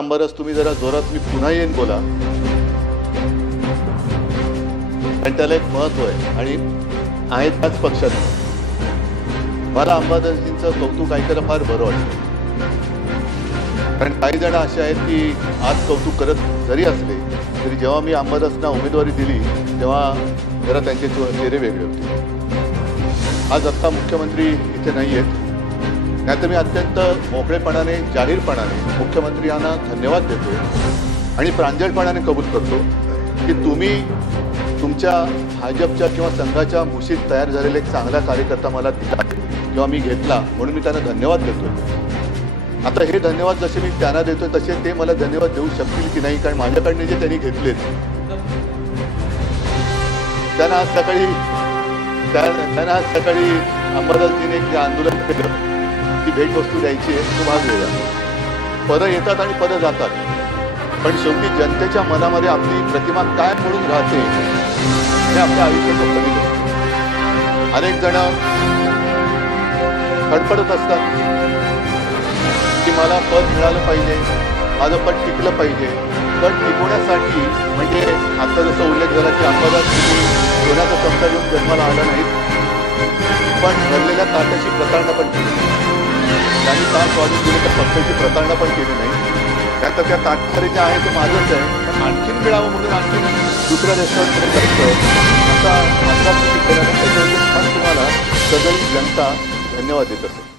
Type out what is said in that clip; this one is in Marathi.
आंबरस तुम्ही जरा जोरात मी पुन्हा येईन बोला, आणि त्याला एक महत्व आहे आणि आहे त्याच पक्षात. मला अंबादासजींचं कौतुक ऐकायला फार बरं वाटतं, कारण काही जण असे आहेत की आज कौतुक करत जरी असले तरी जेव्हा मी अंबादासना उमेदवारी दिली तेव्हा जरा त्यांचे चेहरे वेगळे होते. आज आत्ता मुख्यमंत्री इथे नाही आहेत, नाहीतर मी अत्यंत मोकळेपणाने जाहीरपणाने मुख्यमंत्र्यांना धन्यवाद देतो आणि प्रांजळपणाने कबूल करतो की तुम्ही तुमच्या भाजपच्या किंवा संघाच्या मुशीत तयार झालेला एक चांगला कार्यकर्ता मला दिला किंवा मी घेतला, म्हणून मी त्यांना धन्यवाद देतोय. आता हे धन्यवाद जसे मी त्यांना देतोय तसे ते मला धन्यवाद देऊ शकतील की नाही, कारण माझ्याकडनं जे त्यांनी घेतलेत त्यांना आज सकाळी अंबादासजीने जे आंदोलन केलं ती भेटवस्तू द्यायची आहे, तो भाग वेगळा. पदं येतात आणि पदं जातात, पण शेवटी जनतेच्या मनामध्ये आपली प्रतिमा काय म्हणून राहते हे आपल्या आयुष्याचं फलित असतं. अनेक जण धडपडत असतात की मला पद मिळालं पाहिजे, माझं पद टिकलं पाहिजे. पद टिकवण्यासाठी म्हणजे आता जसं उल्लेख झाला की अंबादास सोन्याचा चमचा घेऊन जन्माला आला नाहीत, पण भरलेल्या ताटाची प्रतारणा पण केली नाही. त्यांनी ताट वाजून दिले तर पक्षाची प्रतारणा पण केली नाही. त्यात त्या ताटकरी जे आहे ते माझंच आहे, पण आणखीन मिळावं म्हणून आणखीन दुसऱ्या रेस्टॉरंटकडे जायचं असा आग्रह केल्यानंतर तुम्हाला सगळी जनता धन्यवाद देत असेल.